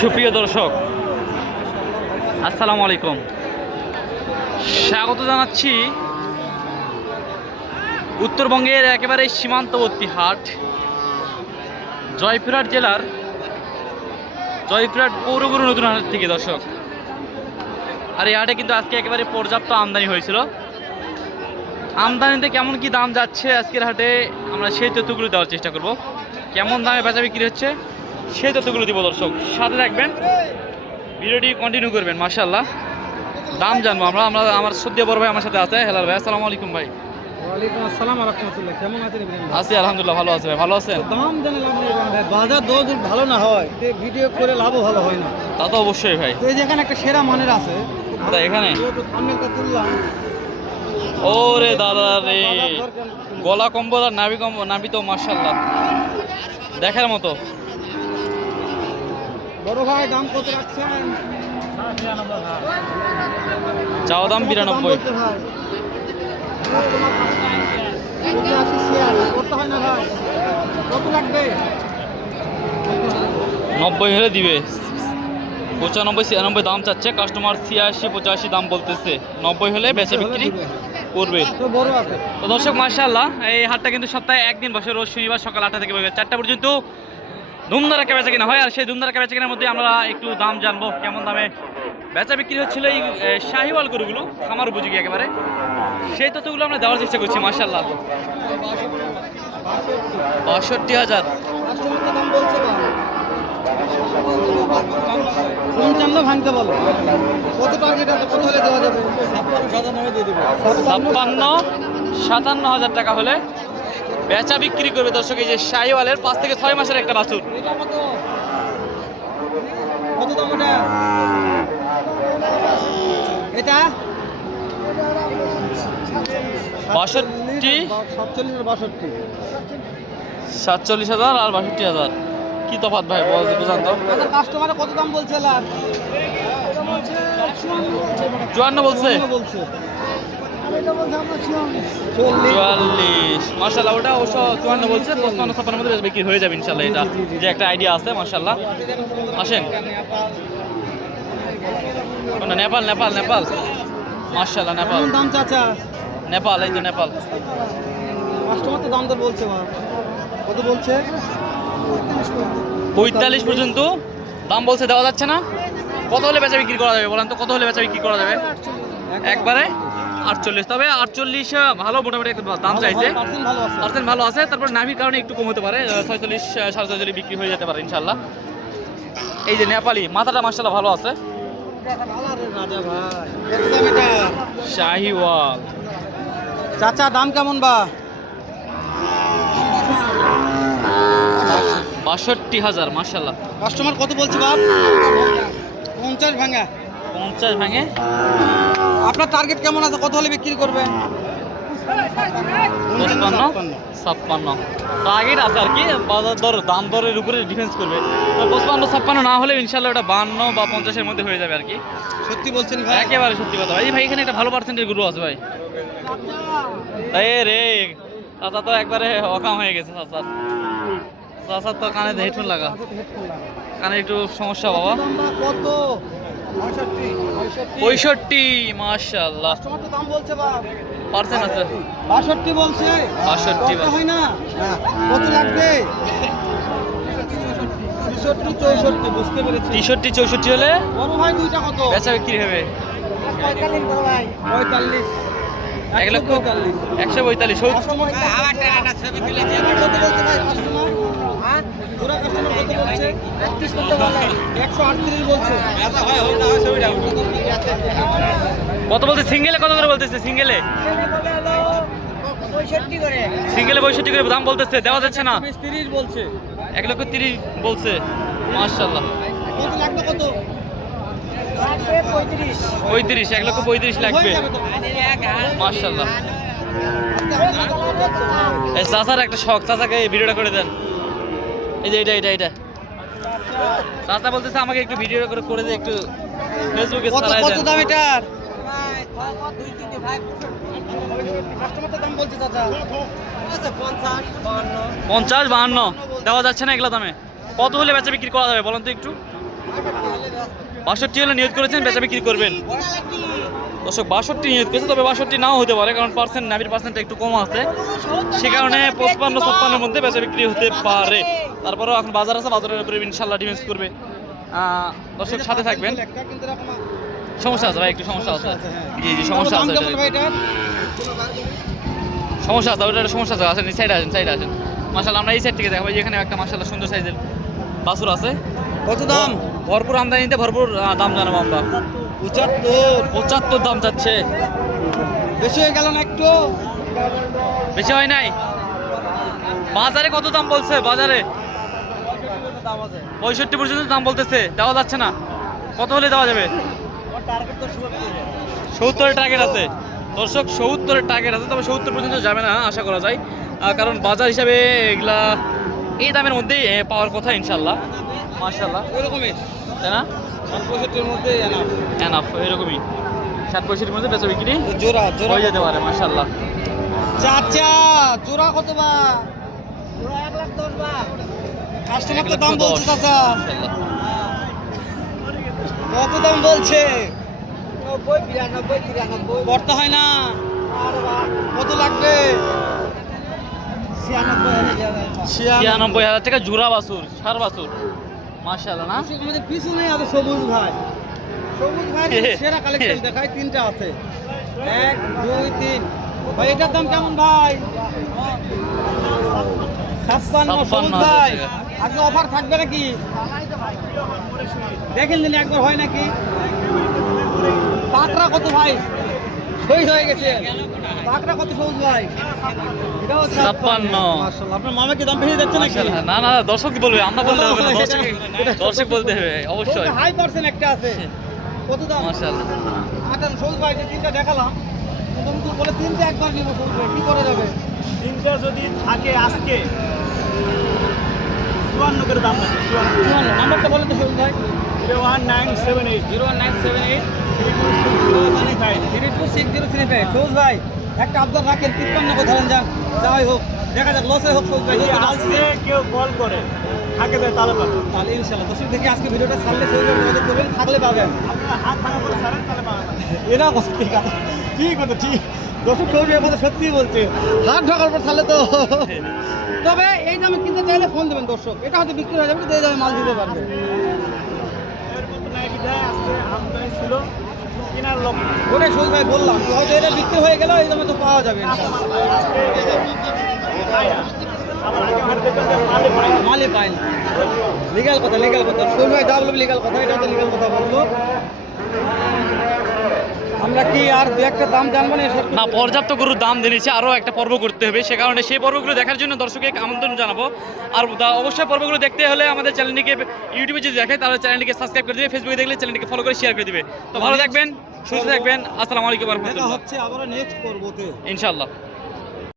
সুপ্রিয় দর্শক, আসসালামু আলাইকুম। স্বাগত জানাচ্ছি উত্তরবঙ্গের একেবারে সীমান্তবর্তী হাট, জয়পুরহাট জেলার জয়পুরহাট পৌরগুরু নতুন হাট থেকে। দর্শক, আর এই হাটে কিন্তু আজকে একেবারে পর্যাপ্ত আমদানি হয়েছিল। আমদানিতে কেমন কি দাম যাচ্ছে আজকের হাটে আমরা সেই তথ্যগুলো দেওয়ার চেষ্টা করব। কেমন দামে বেচা বিক্রি হচ্ছে সেই তথ্যগুলো দিব। দর্শক সাথে থাকবেন, ভিডিওটি কন্টিনিউ করবেন। মাশাআল্লাহ, দাম জানবো আমরা। আমার সদ্য বড় ভাই আমার সাথে আছে। হ্যালো ভাই, আসসালামু আলাইকুম ভাই। ওয়ালাইকুম আসসালাম ওয়া রাহমাতুল্লাহ। কেমন আছেন ইব্রাহিম ভাই? আছি আলহামদুলিল্লাহ, ভালো আছে ভাই। ভালো আছেন? দাম জানে লাভ নেই ইব্রাহিম ভাই, বাজার দর যদি ভালো না হয় তে ভিডিও করে লাভও ভালো হয় না। তা তো অবশ্যই ভাই। তো এই যে এখানে একটা সেরা মানের আছে, তা এখানে যেহেতু থাম্বনেলটা তুললাম। ওরে দাদা রে, গলা কম্বল আর নাভি তো মাশাআল্লাহ দেখার মতো। বড় ভাই দাম কত রাখছেন? চাওয়া দাম 92। করতে হয় না ভাই, কত লাগবে? 90 হলে দিবে। 95 96 দাম চাচ্ছে কাস্টমার, 86 85 দাম বলতেছে। 90 হলে বেচা বিক্রি করবে। তো বড় আছে। তো দর্শক মাশাআল্লাহ, এই হাটটা কিন্তু সপ্তাহে একদিন বসে, রোজ শনিবার সকাল 8টা থেকে 4টা পর্যন্ত ধুমধারাক্কা বেচা কিনা হয়। আর সেই ধুমধারাক্কা বেচা কেনার মধ্যে আমরা একটু দাম জানবো, কেমন দামে বেচা বিক্রি হচ্ছিল এই শাহিওয়াল গরুগুলো, খামার উপযোগী একেবারে, সেই তথ্যগুলো আমরা দেওয়ার চেষ্টা করছি। মাশাআল্লাহ, 62,000 কাস্টমারকে দাম বলছে না, 55 ভাঙতে বলো। কত টার্গেট আছে, কত হলে দেওয়া যাবে? 57 দিয়ে দেব। 57,000 টাকা হলে বেচা বিক্রি করবে। দর্শক, এই যে শাহিওয়ালের 5 থেকে 6 মাসের একটা বাছুর। এটা কত? কত দাম এটা? এটা 62 47,000 আর 62,000 কি তফাৎ ভাই, বুঝান তো। কাস্টমারে কত দাম বলছে? লাখ 54 বলছে। 44 মাশাআল্লাহ, ওটা অবশ্য 54 বলছে। 55 56 মধ্যে বিক্রি হয়ে যাবে ইনশাআল্লাহ। এটা যে একটা আইডিয়া আছে মাশাআল্লাহ। আসেন নেপাল নেপাল নেপাল মাশাআল্লাহ, নেপাল দাম চাচা, নেপাল, এই তো নেপাল। কাস্টমার তো দাম দর বলছে। কত বলছে? 45 পর্যন্ত দাম বলছে, দেওয়া যাচ্ছে না। কত হলে বেচা বিক্রি করা যাবে বলেন তো? কত হলে বেচা বিক্রি করা যাবে? একবারে 48। তবে 48 ভালো, মোটামুটি একটা দাম চাইছে। পার্সেন্ট ভালো আছে। তারপর নাভির কারণে একটু কম হতে পারে, 46 46 বিক্রি হয়ে যেতে পারে ইনশাআল্লাহ। এই যে নেপালি মাথাটা মাশাআল্লাহ ভালো আছে। শাহিওয়াল চাচা দাম কেমন বা? 62,000 মাশাআল্লাহ। কাস্টমার কত বলছে বাপ? 50 ভাঙা। 50 ভাঙে। আপনার টার্গেট কেমন আছে, কত হলে বিক্রি করবেন? 55 56 টার্গেট আছে আর কি। বাজার দর দাম দরের উপরে ডিফেন্স করবে। 55 56 না হলে ইনশাআল্লাহ ওটা 52 বা 50 এর মধ্যে হয়ে যাবে আর কি। সত্যি বলছেন ভাই? একেবারে সত্যি কথা ভাই। ভাই এখানে একটা ভালো পার্সেন্টের গরু আছে ভাই। এই রে, চাচা তো একবারে অকাম হয়ে গেছে। চাচা তো কানে হেডফোন লাগা, কানে একটু সমস্যা বাবা। কত? 65 মাশাআল্লাহ। কাস্টমার তো দাম বলছে বাপ, পার্সেন্ট আছে। 62 বলছে। 62 কত হয় না? কত লাগবে? 63 64 বুঝতে পেরেছি। 63 64 হলে বড় ভাই দুইটা কত? বেচা বিক্রি হবে 45 বড় ভাই। 45 1 লক্ষ 145। আমার টাকাটা ছবি তুলে দিয়ে কত বলতে ভাই কাস্টমার? হ্যাঁ পুরো কাস্টমার কত বলছে? 31 কত বলে? 138 বলছে। আচ্ছা ভাই হয় না, ছবিটা কত বলতে? সিঙ্গেলে কত করে বলতেছে? সিঙ্গেলে 65 করে। সিঙ্গেলে 65 করে দাম বলতেছে, দেওয়া যাচ্ছে না। 30 বলছে। 1 লক্ষ 30 বলছে মাশাআল্লাহ। কত লাগবে? কত 35 35 1 লক্ষ 35 লাগবে মাশাআল্লাহ। এই চাচার একটা শখ, চাচাকে এই ভিডিওটা করে দেন। এই যে এটা চাচা বলতেছে আমাকে একটু ভিডিও করে দে, একটু ফেসবুকে ছাড়াই দেন। কত দাম এটার? কাস্টমার তো দাম বলছে চাচা। আচ্ছা 50 52 50 52 দেওয়া যাচ্ছে না এগুলা দামে। কত হলে বেচা বিক্রি করা যাবে বলেন তো একটু? 62 হলে নিয়োগ করেছেন, বেচা বিক্রি করবেন। দর্শক 62 নিয়োগ করেছে, তবে 62 নাও হতে পারে, কারণ পার্সেন্ট নাভির পার্সেন্টটা একটু কম আছে, সে কারণে 55-56 মধ্যে বেচা বিক্রি হতে পারে। তারপরেও এখন বাজার আছে, বাজারের উপরে ইনশাল্লাহ ডিফেন্স করবে। দর্শক সাথে থাকবেন। সমস্যা আছে ভাই, একটু সমস্যা আছে। জি জি সমস্যা আছে, সমস্যা আছে, ওটা সমস্যা আছে। আসেন সাইডে আসেন, সাইডে আসেন। মাশাআল্লাহ আমরা এই সাইড থেকে দেখাবো, এখানে একটা মাশাআল্লাহ সুন্দর সাইজের বাছুর আছে। কত দাম? ভরপুর আমদানিতে ভরপুর দাম জানাবো আমরা। 75 দাম চাচ্ছে। বেশি হয়ে গেল না একটু? বেশি হয় নাই। বাজারে কত দাম বলছে? বাজারে 65 পর্যন্ত দাম বলতেছে, দেওয়া যাচ্ছে না। কত হলে দেওয়া যাবে? 70 টার্গেট আছে দর্শক, 70 টার্গেট আছে, তবে 70 পর্যন্ত যাবে না আশা করা যায়, কারণ বাজার হিসাবে এগুলা এই দামের মধ্যেই পাওয়ার কথা ইনশাল্লাহ। মাশাআল্লাহ ওইরকমই তাই না? 65 এর মধ্যে এনাফ, এরকমই 60-65 মধ্যে বেচা বিক্রি জোড়া হয়ে যেতে পারে। মাশাআল্লাহ চাচা জোড়া কত বা? জোড়া 1,10,000 বা। কাস্টমার তো দাম বলছে চাচা। কত দাম বলছে? 90, 92, 93 করতে হয় না। কত লাগবে? 96,000 টাকা জোড়া বাছুর, সার বাছুর। মাশাআল্লাহ না? আমাদের পিছনে আছে সবুজ ভাই। সবুজ ভাই সেরা কালেকশন দেখায়, তিনটা আছে। 1, 2, 3 ভাই এটার দাম কেমন ভাই? 56 সবুজ ভাই। আজকে অফার থাকবে নাকি? দেখেন দিন একবার হয় নাকি? পাকড়া কত ভাই? শহীদ হয়ে গেছে। পাকড়া কত সবুজ ভাই? এটাও 56। মাশাআল্লাহ। আপনার মামা কি দাম বেশি যাচ্ছে নাকি? মাশাআল্লাহ। না না দর্শক বলবে, আমরা বলতে হবে না, দর্শক বলতে হবে অবশ্যই। হাই পার্সেন্ট একটা আছে। কত দাম? মাশাআল্লাহ। আচ্ছা সবুজ ভাই যে তিনটা দেখালাম, তুমি তো বলে তিনটা একবার নিব, সবুজ ভাই কি করা যাবে? তিনটা যদি থাকে আজকে 54 করে দাম আছে। 54 নাম্বারটা বলে তো সবুজ ভাই। 01978 01978 326035। সবুজ ভাই একটা আবদার রাখেন, 53 করে ধরেন যান, যাই হোক দেখা যাক লসে হোক। সবুজ ভাই যদি আজকে কেউ কল করে থাকে দেয় তাহলে পাবেন। তাহলে ইনশাআল্লাহ দর্শক দেখি আজকে ভিডিওটা ছাড়লে সবুজ ভাই মদত করবেন, থাকলে পাবেন। আপনারা হাত ভাঙা করে ছাড়েন তাহলে পাবেন। এরা কথা ঠিক আছে, ঠিক আছে, ঠিক দর্শক সবুজ ভাই কথা সত্যিই বলছে, হাত ঢাকার পর ছাড়লে তো। তবে এই দামে কিনতে চাইলে ফোন দেবেন দর্শক, এটা হয়তো বিক্রি হয়ে যাবে, কিন্তু এই দামে মাল দিতে পারবে। এর মতো নাকি দেয় আজকে আমদানি ছিল কেনার লোক না। ওটাই সবুজ ভাই বললাম, হয়তো এটা বিক্রি হয়ে গেল, এই দামে তো পাওয়া যাবে না। আজকে খায় না। আবার আগে হাট দেখবেন যে মালে পায় না। মালে পায় না। লিগাল কথা, লিগাল কথা। সবুজ ভাই যা বলবে লিগাল কথা, এটা তো লিগাল কথা বললো। আমরা কি আর দু একটা দাম জানবো না? না, পর্যাপ্ত গরুর দাম জেনেছি, আরও একটা পর্ব করতে হবে, সে কারণে সেই পর্বগুলো দেখার জন্য দর্শককে আমন্ত্রণ জানাবো। আর অবশ্যই পর্বগুলো দেখতে হলে আমাদের চ্যানেলটিকে ইউটিউবে যদি দেখে তাহলে চ্যানেলটিকে সাবস্ক্রাইব করে দিবে, ফেসবুকে দেখলে চ্যানেলটিকে ফলো করে শেয়ার করে দিবে। তো ভালো থাকবেন, সুস্থ থাকবেন। আসসালামু আলাইকুম ওয়া দেখা রাহমাতুল্লাহ। হচ্ছে আবার নেক্সট পর্বতে ইনশাআল্লাহ।